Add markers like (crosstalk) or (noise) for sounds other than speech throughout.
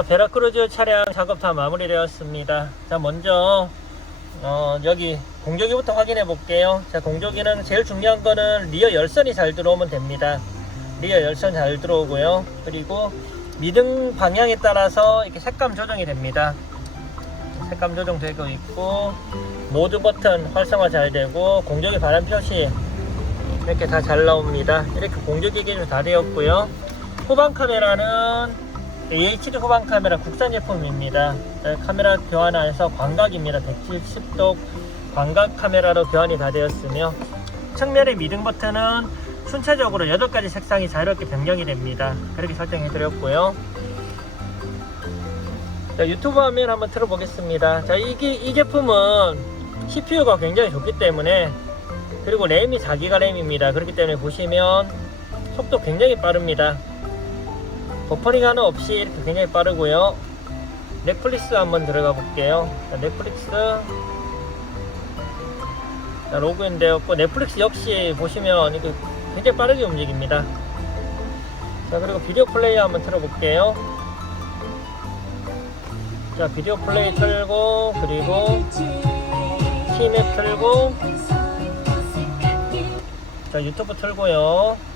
자, 베라크루즈 차량 작업 다 마무리되었습니다. 자, 먼저 어, 여기 공조기부터 확인해 볼게요. 자, 공조기는 제일 중요한 거는 리어 열선이 잘 들어오면 됩니다. 리어 열선 잘 들어오고요. 그리고 미등 방향에 따라서 이렇게 색감 조정이 됩니다. 색감 조정되고 있고 모드 버튼 활성화 잘 되고 공조기 바람 표시 이렇게 다 잘 나옵니다. 이렇게 공조기 기준 다 되었고요. 후방 카메라는 HD 후방 카메라 국산 제품입니다. 네, 카메라 교환해서 광각입니다. 170도 광각 카메라로 교환이 다 되었으며 측면의 미등 버튼은 순차적으로 8가지 색상이 자유롭게 변경이 됩니다. 그렇게 설정해 드렸고요. 자, 유튜브 화면 한번 틀어보겠습니다. 자, 이게, 이 제품은 CPU가 굉장히 좋기 때문에 그리고 램이 4기가 램입니다. 그렇기 때문에 보시면 속도 굉장히 빠릅니다. 버퍼링 하나 없이 이렇게 굉장히 빠르고요. 넷플릭스 한번 들어가 볼게요. 자, 넷플릭스 자, 로그인 되었고 넷플릭스 역시 보시면 이게 굉장히 빠르게 움직입니다. 자 그리고 비디오 플레이어 한번 틀어볼게요. 자 비디오 플레이 틀고 그리고 키맵 틀고 자 유튜브 틀고요.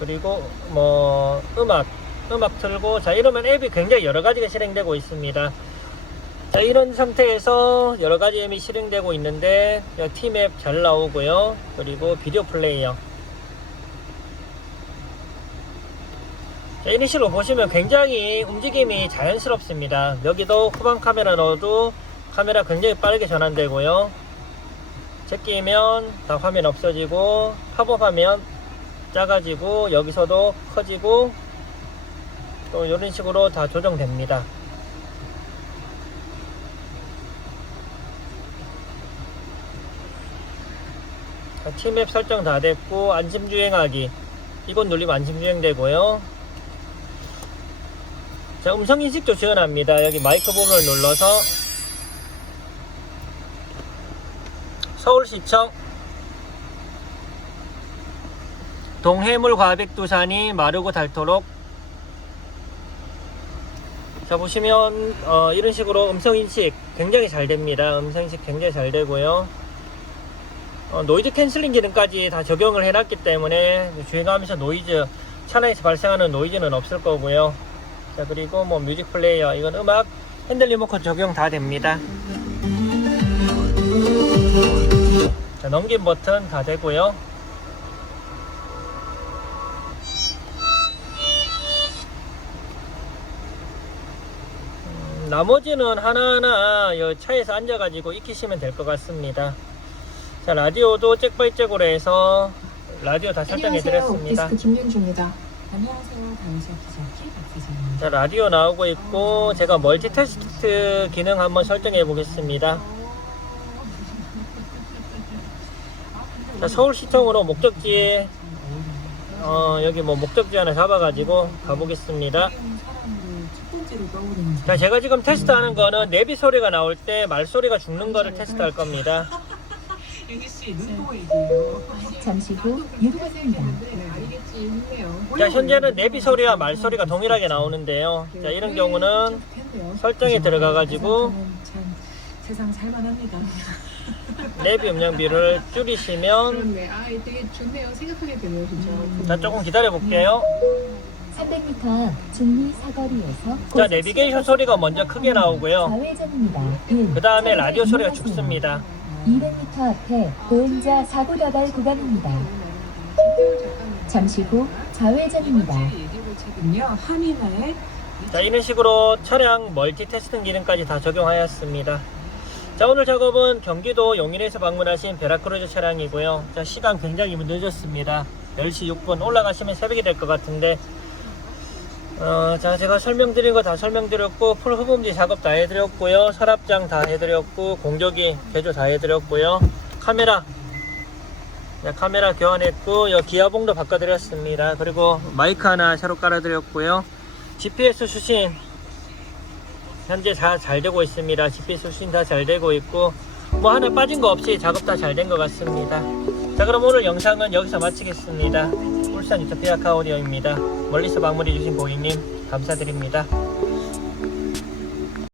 그리고 뭐 음악 음악 틀고 자 이러면 앱이 굉장히 여러 가지가 실행되고 있습니다. 자 이런 상태에서 여러 가지 앱이 실행되고 있는데 T맵 잘 나오고요. 그리고 비디오 플레이어 자, 이런 식으로 보시면 굉장히 움직임이 자연스럽습니다. 여기도 후방 카메라 넣어도 카메라 굉장히 빠르게 전환되고요. 제끼면 다 화면 없어지고 팝업하면 작아지고 여기서도 커지고 또 이런 식으로 다 조정됩니다. 자, 팀맵 설정 다 됐고 안심주행하기 이건 눌리면 안심주행 되고요. 자 음성인식도 지원합니다. 여기 마이크 부분을 눌러서 서울시청 동해물 과백두산이 마르고 닳도록 자 보시면 어, 이런 식으로 음성인식 굉장히 잘 됩니다. 음성인식 굉장히 잘 되고요. 어, 노이즈 캔슬링 기능까지 다 적용을 해놨기 때문에 주행하면서 노이즈 차량에서 발생하는 노이즈는 없을 거고요. 자 그리고 뭐 뮤직 플레이어 이건 음악 핸들 리모컨 적용 다 됩니다. 자 넘김 버튼 다 되고요. 나머지는 하나하나 이 차에서 앉아가지고 익히시면 될 것 같습니다. 자 라디오도 잭바이잭으로 해서 라디오 다 설정해 안녕하세요. 드렸습니다. 디스크 김윤주입니다. 안녕하세요. 다우시아 기자키 박세정입니다. 자 라디오 나오고 있고 제가 멀티테스트 기능 한번 설정해 보겠습니다. 자 서울시청으로 목적지에 어, 여기 뭐 목적지 하나 잡아가지고 가보겠습니다. 자 제가 지금 테스트하는 거는 내비 소리가 나올 때 말소리가 죽는 거를 테스트할 겁니다. (laughs) 얘기해요. 잠시 후 유튜브입니다. 알겠지 힘내요. 자 현재는 내비 소리와 말 소리가 동일하게 나오는데요. 자 이런 경우는 설정에 들어가 가지고 참 세상 살만합니다. (laughs) 내비 음량비를 줄이시면 그렇네. 아, 되게 좋네요. 생각하게 되네요, 진짜. 자 조금 기다려 볼게요. 300m 앞 중리 사거리에서 자 내비게이션 소리가 먼저 크게 나오고요. 좌회전입니다. 그 다음에 라디오 소리가 죽습니다. 200m 앞에 보행자 사고 다발 구간입니다. 잠시 후 좌회전입니다. 책은요 한인의 자 이런 식으로 차량 멀티 테스팅 기능까지 다 적용하였습니다. 자 오늘 작업은 경기도 용인에서 방문하신 베라크루즈 차량이고요. 자 시간 굉장히 늦었습니다. 10시 6분 올라가시면 새벽이 될 것 같은데 어, 자 제가 설명드린 거 다 설명드렸고 풀 흡음지 작업 다 해드렸고요. 서랍장 다 해드렸고 공조기 개조 다 해드렸고요. 카메라 자, 카메라 교환했고 여 기아봉도 바꿔드렸습니다. 그리고 마이크 하나 새로 깔아드렸고요. GPS 수신 현재 다 잘 되고 있습니다. GPS 수신 다 잘 되고 있고 뭐 하나 빠진 거 없이 작업 다 잘 된 것 같습니다. 자 그럼 오늘 영상은 여기서 마치겠습니다. 울산 유토피아 카오디오입니다. 멀리서 방문해주신 고객님 감사드립니다.